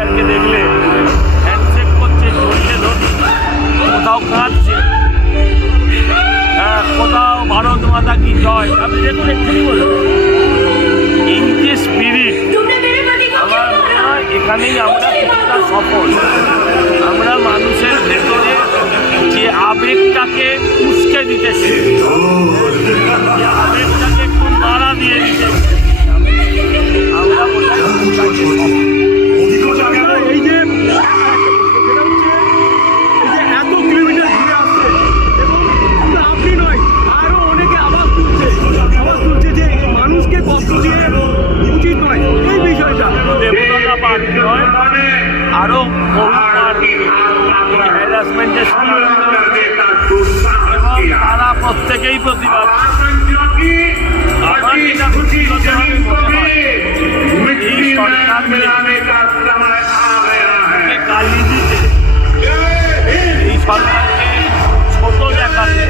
লিডারকে দেখলে হ্যান্ডশেক করছে, জড়িয়ে ধরছে, কোথাও কাঁদছে, হ্যাঁ, কোথাও ভারত মাতা কি জয়। আপনি দেখুন এক্ষুনি বলুন, এই যে স্পিরিট, আমার মনে হয় এখানেই আমরা কিছুটা সফল। আমরা মানুষের ভেতরে যে আবেগটাকে উস্কে দিতেছি, যে আবেগটাকে একটু নাড়া দিয়ে দিতেছি, আমরা এই যে এত কিলোমিটার ঘুরে আসছে এবং শুধু আপনি নয়, আরো অনেকে আওয়াজ তুলছে যে মানুষকে কষ্ট দিয়ে উচিত নয়। এই বিষয়টা দেবতা পার্ক নয়, আরো বহু পার্ক হ্যারাসমেন্টের এবং তারা প্রত্যেকেই প্রতিবাদ। আমার যেটা ব্যক্তিগতভাবে মনে হয়, এই সরকারকে গালি দিতে, এই সরকারকে ছোট দেখাতে